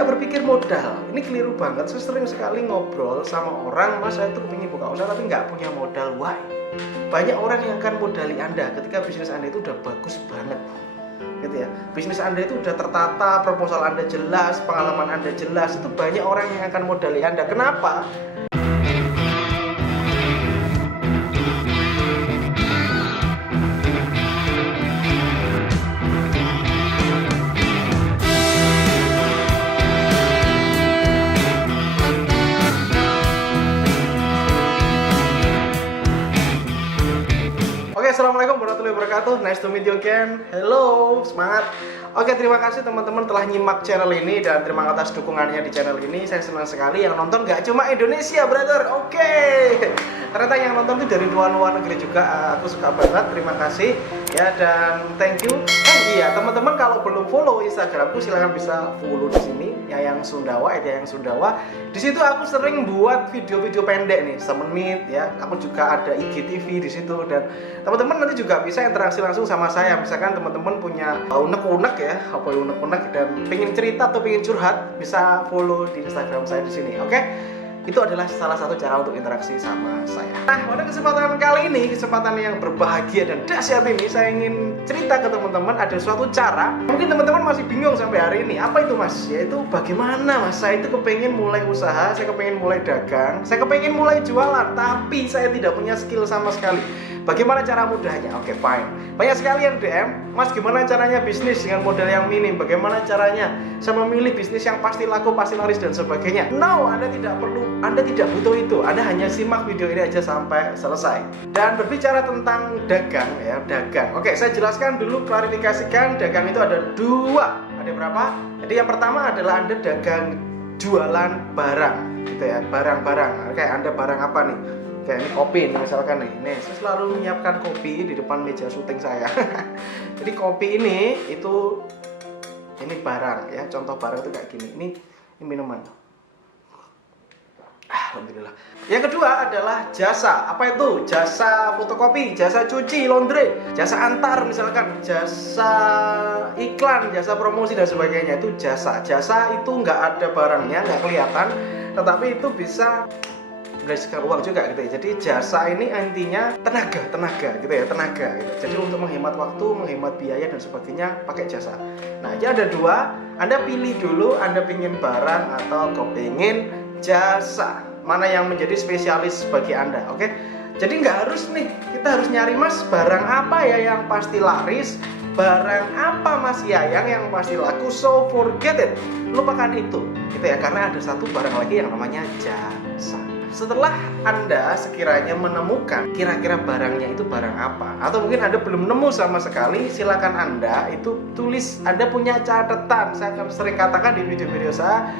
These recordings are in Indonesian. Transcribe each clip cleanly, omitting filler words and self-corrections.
tidak berpikir modal. Ini keliru banget. Saya sering sekali ngobrol sama orang, Mas saya tuh ingin buka usaha tapi nggak punya modal. Why? Banyak orang yang akan modali Anda ketika bisnis Anda itu udah bagus banget, gitu ya. Bisnis Anda itu udah tertata, proposal Anda jelas, pengalaman Anda jelas. Itu banyak orang yang akan modali Anda. Kenapa? Assalamualaikum warahmatullahi wabarakatuh. Nice to meet you again. Hello, semangat. Oke, terima kasih teman-teman telah nyimak channel ini dan terima kasih atas dukungannya di channel ini. Saya senang sekali yang nonton gak cuma Indonesia, brother. Oke. Ternyata yang nonton itu dari luar negeri juga. Aku suka banget. Terima kasih ya dan thank you. Iya, teman-teman kalau belum follow Instagramku silahkan bisa follow di sini. Yayang Sundawa, Yayang Sundawa. Di situ aku sering buat video-video pendek nih, semenit ya. Aku juga ada IGTV di situ dan teman-teman nanti juga bisa interaksi langsung sama saya. Misalkan teman-teman punya unek-unek ya, apa unek-unek dan pengen cerita atau pengen curhat, bisa follow di Instagram saya di sini. Oke? Itu adalah salah satu cara untuk interaksi sama saya. Nah, pada kesempatan kali ini, kesempatan yang berbahagia dan dahsyat ini, saya ingin cerita ke teman-teman ada suatu cara. Mungkin teman-teman masih bingung sampai hari ini. Apa itu, Mas? Yaitu bagaimana, Mas? Saya itu kepengen mulai usaha, saya kepengen mulai dagang, saya kepengen mulai jualan, tapi saya tidak punya skill sama sekali. Bagaimana cara mudahnya? Oke, fine. Banyak sekali yang DM, Mas gimana caranya bisnis dengan modal yang minim? Bagaimana caranya saya memilih bisnis yang pasti laku, pasti laris dan sebagainya? No, Anda tidak perlu, Anda tidak butuh itu. Anda hanya simak video ini aja sampai selesai. Dan berbicara tentang dagang ya, dagang. Oke, saya jelaskan dulu, klarifikasikan dagang itu ada dua. Ada berapa? Jadi yang pertama adalah Anda dagang jualan barang, gitu ya, barang-barang. Oke, Anda barang apa nih? Kayak ini kopi nih, misalkan nih, saya selalu menyiapkan kopi di depan meja syuting saya. Jadi kopi ini barang ya, contoh barang itu kayak gini. Ini minuman. Alhamdulillah. Yang kedua adalah jasa. Apa itu? Jasa fotokopi, jasa cuci, laundry, jasa antar misalkan, jasa iklan, jasa promosi dan sebagainya. Itu jasa. Jasa itu nggak ada barangnya, nggak kelihatan, tetapi itu bisa menghasilkan uang juga gitu ya. Jadi jasa ini intinya tenaga gitu ya, tenaga gitu. Jadi untuk menghemat waktu, menghemat biaya dan sebagainya pakai jasa. Nah, jadi ada dua, Anda pilih dulu Anda pingin barang atau kepingin jasa. Mana yang menjadi spesialis bagi Anda, oke? Jadi nggak harus nih, kita harus nyari Mas barang apa ya yang pasti laris, barang apa Mas Yayang yang pasti laku, so forget it. Lupakan itu, gitu ya, karena ada satu barang lagi yang namanya jasa. Setelah Anda sekiranya menemukan kira-kira barangnya itu barang apa, atau mungkin Anda belum nemu sama sekali, silakan Anda itu tulis. Anda punya catatan. Saya akan sering katakan di video-video saya,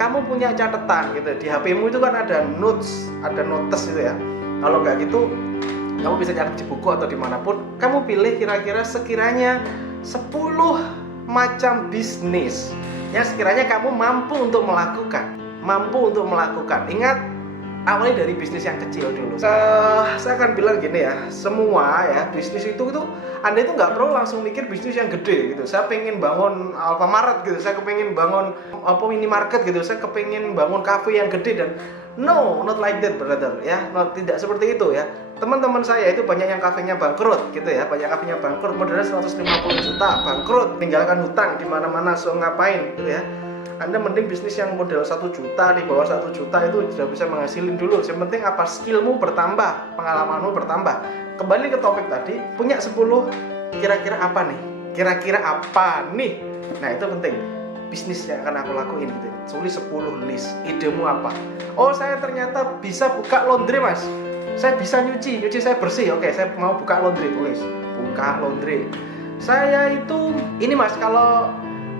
kamu punya catatan gitu. Di HP-mu itu kan ada notes, ada notes gitu ya. Kalau nggak gitu, kamu bisa cari di buku atau dimanapun. Kamu pilih kira-kira sekiranya 10 macam bisnis yang sekiranya kamu mampu untuk melakukan. Ingat, awalnya dari bisnis yang kecil dulu. Saya akan bilang gini ya, semua ya bisnis itu Anda itu nggak perlu langsung mikir bisnis yang gede gitu. Saya pengen bangun Alfamart gitu, saya pengen bangun minimarket gitu, saya pengen bangun cafe yang gede dan no, not like that brother ya, tidak seperti itu ya. Teman-teman saya itu banyak yang kafenya bangkrut gitu ya, banyak kafenya bangkrut, modalnya 150 juta bangkrut, tinggalkan hutang di mana-mana, so ngapain gitu ya. Anda mending bisnis yang modal 1 juta, di bawah 1 juta itu sudah bisa menghasilin dulu. Yang penting apa? Skillmu bertambah, pengalamanmu bertambah. Kembali ke topik tadi, punya 10 kira-kira apa nih? Nah, itu penting. Bisnis yang akan aku lakuin gitu. Tulis 10 list. Idemu apa? Oh, saya ternyata bisa buka laundry, Mas. Saya bisa nyuci saya bersih. Oke, saya mau buka laundry, tulis. Buka laundry. Saya itu ini, Mas, kalau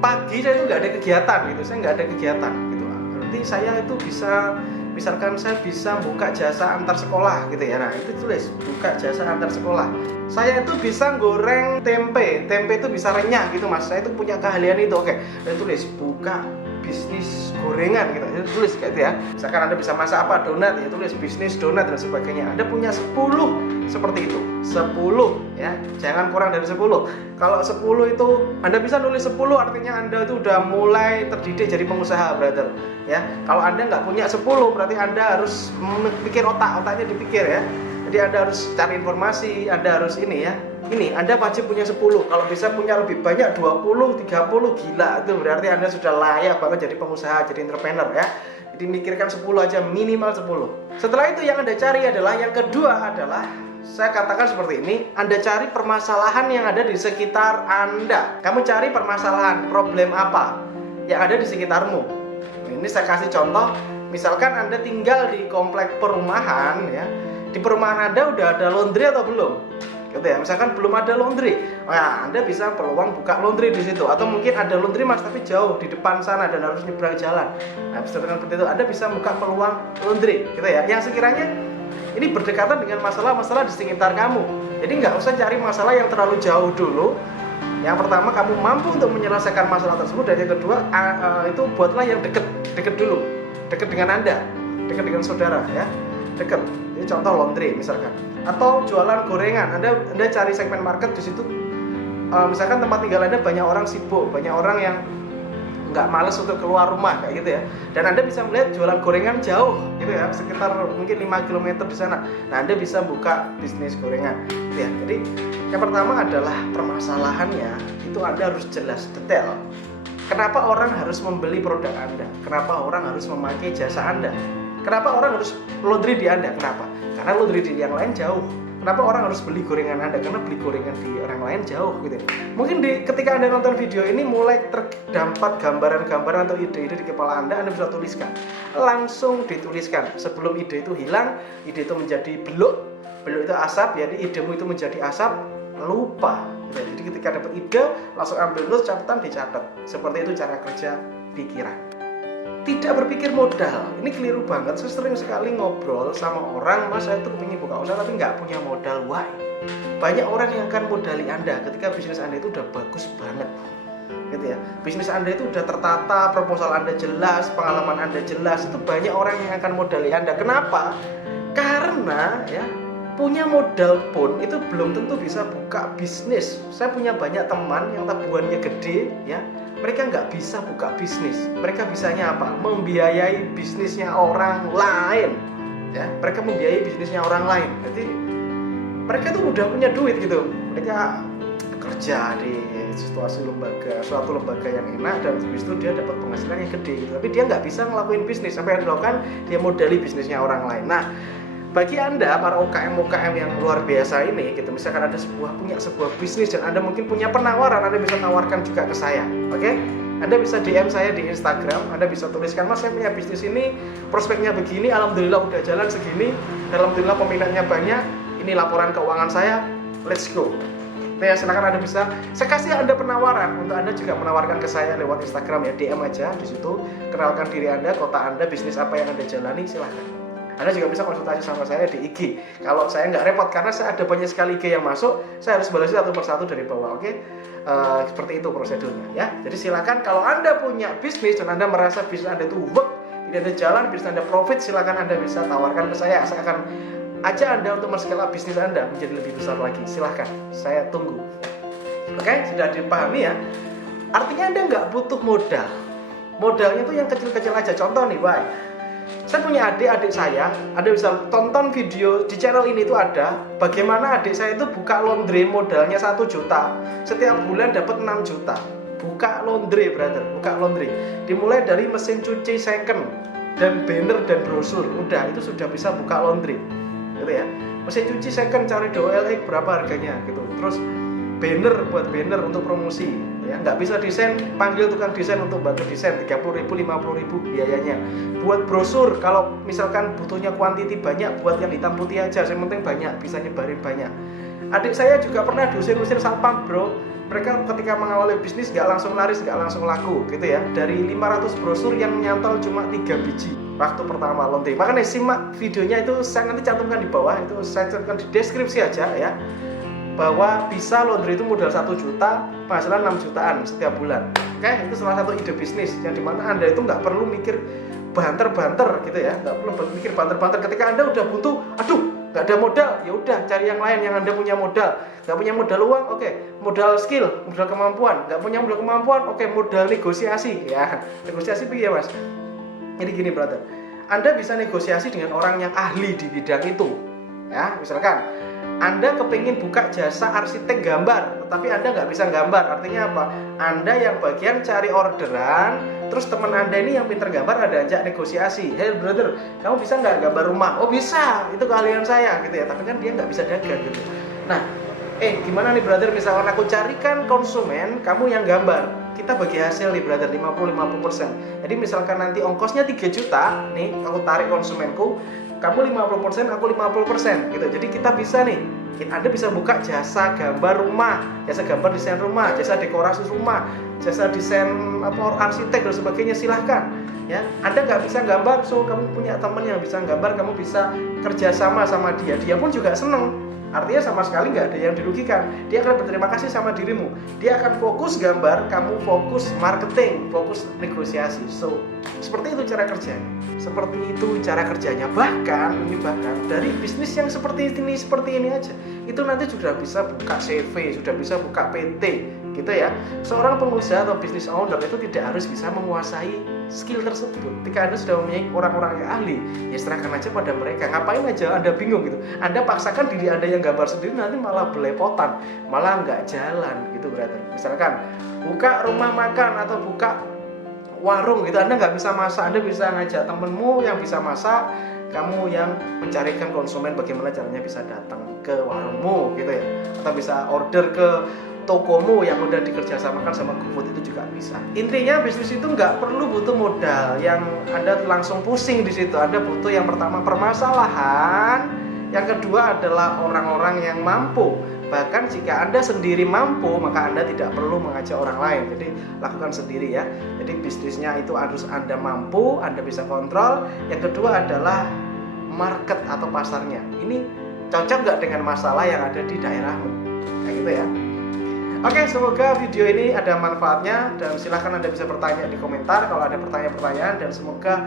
pagi saya itu nggak ada kegiatan gitu, saya nggak ada kegiatan gitu. Berarti saya itu bisa, misalkan saya bisa buka jasa antar sekolah gitu ya. Nah, itu tulis buka jasa antar sekolah. saya itu bisa goreng tempe itu bisa renyah gitu mas, saya itu punya keahlian itu. Oke, dan tulis buka bisnis gorengan gitu, itu tulis kayak gitu ya. Misalkan Anda bisa masak apa, donat, ya tulis bisnis donat dan sebagainya. Anda punya 10 seperti itu, 10 ya, jangan kurang dari 10. Kalau 10 itu Anda bisa nulis 10, artinya Anda itu udah mulai terdidik jadi pengusaha, brother ya. Kalau Anda nggak punya 10, berarti Anda harus mikir otaknya dipikir ya. Jadi Anda harus cari informasi, Anda harus ini ya. Ini Anda wajib punya 10, kalau bisa punya lebih banyak 20, 30, gila, itu berarti Anda sudah layak banget jadi pengusaha, jadi entrepreneur ya. Jadi mikirkan 10 aja, minimal 10. Setelah itu yang Anda cari adalah, yang kedua adalah, saya katakan seperti ini, Anda cari permasalahan yang ada di sekitar Anda. Kamu cari permasalahan, problem apa yang ada di sekitarmu. Ini saya kasih contoh, misalkan Anda tinggal di komplek perumahan ya. Di perumahan Anda udah ada laundry atau belum? Gitu ya. Misalkan belum ada laundry, nah Anda bisa peluang buka laundry di situ. Atau mungkin ada laundry mas tapi jauh di depan sana dan harus nyebrang jalan. Nah, seperti itu Anda bisa buka peluang laundry, gitu ya. Yang sekiranya ini berdekatan dengan masalah-masalah di sekitar kamu. Jadi nggak usah cari masalah yang terlalu jauh dulu. Yang pertama, kamu mampu untuk menyelesaikan masalah tersebut, dan yang kedua itu buatlah yang deket dulu, deket dengan Anda, deket dengan saudara ya, deket. Ini contoh laundry misalkan, atau jualan gorengan. Anda cari segmen market di situ. Misalkan tempat tinggal Anda banyak orang sibuk, banyak orang yang nggak males untuk keluar rumah kayak gitu ya, dan Anda bisa melihat jualan gorengan jauh gitu ya, sekitar mungkin 5 km di sana. Nah, Anda bisa buka bisnis gorengan gitu ya. Jadi yang pertama adalah permasalahannya itu Anda harus jelas detail. Kenapa orang harus membeli produk Anda? Kenapa orang harus memakai jasa Anda? Kenapa orang harus laundry di Anda? Kenapa? Karena laundry di yang lain jauh. Kenapa orang harus beli gorengan Anda? Karena beli gorengan di orang lain jauh gitu. Mungkin ketika Anda nonton video ini mulai terdapat gambaran-gambaran atau ide-ide di kepala Anda bisa tuliskan. Langsung dituliskan. Sebelum ide itu hilang, ide itu menjadi beluk itu asap, jadi idemu itu menjadi asap, lupa. Gitu. Jadi ketika dapat ide, langsung ambil notes, catatan, dicatat. Seperti itu cara kerja pikiran. Tidak berpikir modal, ini keliru banget. Saya sering sekali ngobrol sama orang, mas saya tuh pengen buka usaha tapi nggak punya modal. Why? Banyak orang yang akan modali Anda ketika bisnis Anda itu udah bagus banget, gitu ya. Bisnis Anda itu udah tertata, proposal Anda jelas, pengalaman Anda jelas, itu banyak orang yang akan modali Anda. Kenapa? Karena ya, punya modal pun itu belum tentu bisa buka bisnis. Saya punya banyak teman yang tabungannya gede ya, mereka nggak bisa buka bisnis. Mereka bisanya apa? Membiayai bisnisnya orang lain ya. Mereka membiayai bisnisnya orang lain. Jadi mereka tuh udah punya duit gitu. Mereka kerja di suatu lembaga yang enak, dan habis itu dia dapat penghasilan yang gede gitu. Tapi dia nggak bisa ngelakuin bisnis. Sampai yang dilakukan dia modali bisnisnya orang lain. Nah, bagi Anda para UKM yang luar biasa ini gitu, misalkan Anda punya sebuah bisnis dan Anda mungkin punya penawaran, Anda bisa tawarkan juga ke saya. Oke? Anda bisa DM saya di Instagram, Anda bisa tuliskan, mas saya punya bisnis ini, prospeknya begini, alhamdulillah udah jalan segini, alhamdulillah peminatnya banyak, ini laporan keuangan saya, let's go. Ya, silakan Anda bisa, saya kasih Anda penawaran untuk Anda juga menawarkan ke saya lewat Instagram ya, DM aja di situ, kenalkan diri Anda, kota Anda, bisnis apa yang Anda jalani, silakan. Anda juga bisa konsultasi sama saya di IG. Kalau saya nggak repot, karena saya ada banyak sekali IG yang masuk, saya harus balas satu persatu dari bawah. Oke? Seperti itu prosedurnya ya. Jadi silakan kalau Anda punya bisnis dan Anda merasa bisnis Anda itu work, tidak ada jalan, bisnis Anda profit, silakan Anda bisa tawarkan ke saya. Saya akan ajak Anda untuk men-scale up bisnis Anda menjadi lebih besar lagi. Silakan, saya tunggu. Oke? Sudah dipahami ya? Artinya Anda nggak butuh modal. Modalnya tuh yang kecil-kecil aja. Contoh nih, saya punya adik saya, Anda bisa tonton video di channel ini tuh ada bagaimana adik saya itu buka laundry, modalnya 1 juta, setiap bulan dapat 6 juta. Buka laundry, brother, buka laundry. Dimulai dari mesin cuci second dan banner dan brosur, udah itu sudah bisa buka laundry. Gitu ya. Mesin cuci second cari di OLX berapa harganya gitu. Terus buat banner untuk promosi ya, nggak bisa desain, panggil tukang desain untuk bantu desain, 30.000, 50.000 biayanya. Buat brosur, kalau misalkan butuhnya kuantiti banyak, buat yang hitam putih aja, yang penting banyak, bisa nyebarin banyak. Adik saya juga pernah diusir-usir satpam, bro. Mereka ketika mengawali bisnis nggak langsung laris, nggak langsung laku gitu ya. Dari 500 brosur yang nyantol cuma 3 biji waktu pertama launching. Makanya simak videonya itu, saya nanti cantumkan di bawah, itu saya cantumkan di deskripsi aja ya. bahwa bisa laundry itu modal 1 juta, penghasilan 6 jutaan setiap bulan. Oke, itu salah satu ide bisnis yang dimana Anda itu nggak perlu mikir banter-banter gitu ya, nggak perlu mikir banter-banter ketika Anda udah butuh, aduh nggak ada modal, ya udah cari yang lain yang Anda punya modal. Nggak punya modal uang, oke, modal skill, modal kemampuan. Nggak punya modal kemampuan, oke, modal negosiasi ya. Negosiasi piye Mas? Jadi gini brother, Anda bisa negosiasi dengan orang yang ahli di bidang itu ya. Misalkan Anda kepingin buka jasa arsitek gambar, tetapi Anda nggak bisa gambar. Artinya apa? Anda yang bagian cari orderan, terus teman Anda ini yang pinter gambar ada ajak negosiasi. Hey brother, kamu bisa nggak gambar rumah? Oh bisa, itu keahlian saya gitu ya. Tapi kan dia nggak bisa dagang gitu. Nah, gimana nih brother, misalkan aku carikan konsumen, kamu yang gambar, kita bagi hasil nih brother 50-50%. Jadi misalkan nanti ongkosnya 3 juta nih, aku tarik konsumenku, kamu 50%, aku 50% gitu. Jadi kita bisa nih, Anda bisa buka jasa gambar rumah, jasa gambar desain rumah, jasa dekorasi rumah, jasa desain arsitek dan sebagainya, silahkan ya. Anda nggak bisa gambar, so kamu punya teman yang bisa gambar, kamu bisa kerjasama sama dia, dia pun juga seneng. Artinya sama sekali nggak ada yang dirugikan. Dia akan berterima kasih sama dirimu. Dia akan fokus gambar, kamu fokus marketing, fokus negosiasi. So, seperti itu cara kerjanya. Seperti itu cara kerjanya. Bahkan dari bisnis yang seperti ini aja, itu nanti sudah bisa buka CV, sudah bisa buka PT, gitu ya. Seorang pengusaha atau business owner itu tidak harus bisa menguasai skill tersebut. Ketika Anda sudah mempunyai orang-orang yang ahli, ya serahkan aja pada mereka. Ngapain aja Anda bingung gitu? Anda paksakan diri Anda yang gambar sendiri, nanti malah belepotan, malah nggak jalan gitu brother. Misalkan buka rumah makan atau buka warung gitu, Anda nggak bisa masak, Anda bisa ngajak temenmu yang bisa masak, kamu yang mencarikan konsumen bagaimana caranya bisa datang ke warungmu gitu ya, atau bisa order ke tokomu yang udah dikerjasamakan sama GoFood, itu juga bisa. Intinya bisnis itu nggak perlu butuh modal yang Anda langsung pusing di situ. Anda butuh yang pertama permasalahan, yang kedua adalah orang-orang yang mampu. Bahkan jika Anda sendiri mampu, maka Anda tidak perlu mengajak orang lain. Jadi lakukan sendiri ya. Jadi bisnisnya itu harus Anda mampu, Anda bisa kontrol. Yang kedua adalah market atau pasarnya. Ini cocok nggak dengan masalah yang ada di daerahmu? Kayak gitu ya. Oke, semoga video ini ada manfaatnya dan silahkan Anda bisa bertanya di komentar kalau ada pertanyaan-pertanyaan, dan semoga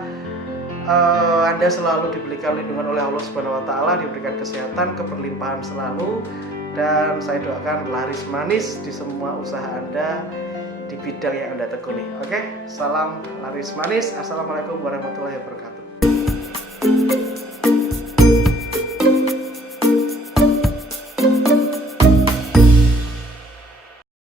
Anda selalu diberikan lindungan oleh Allah Subhanahu wa taala, diberikan kesehatan, keberlimpahan selalu, dan saya doakan laris manis di semua usaha Anda di bidang yang Anda tekuni. Oke, salam laris manis. Assalamualaikum warahmatullahi wabarakatuh.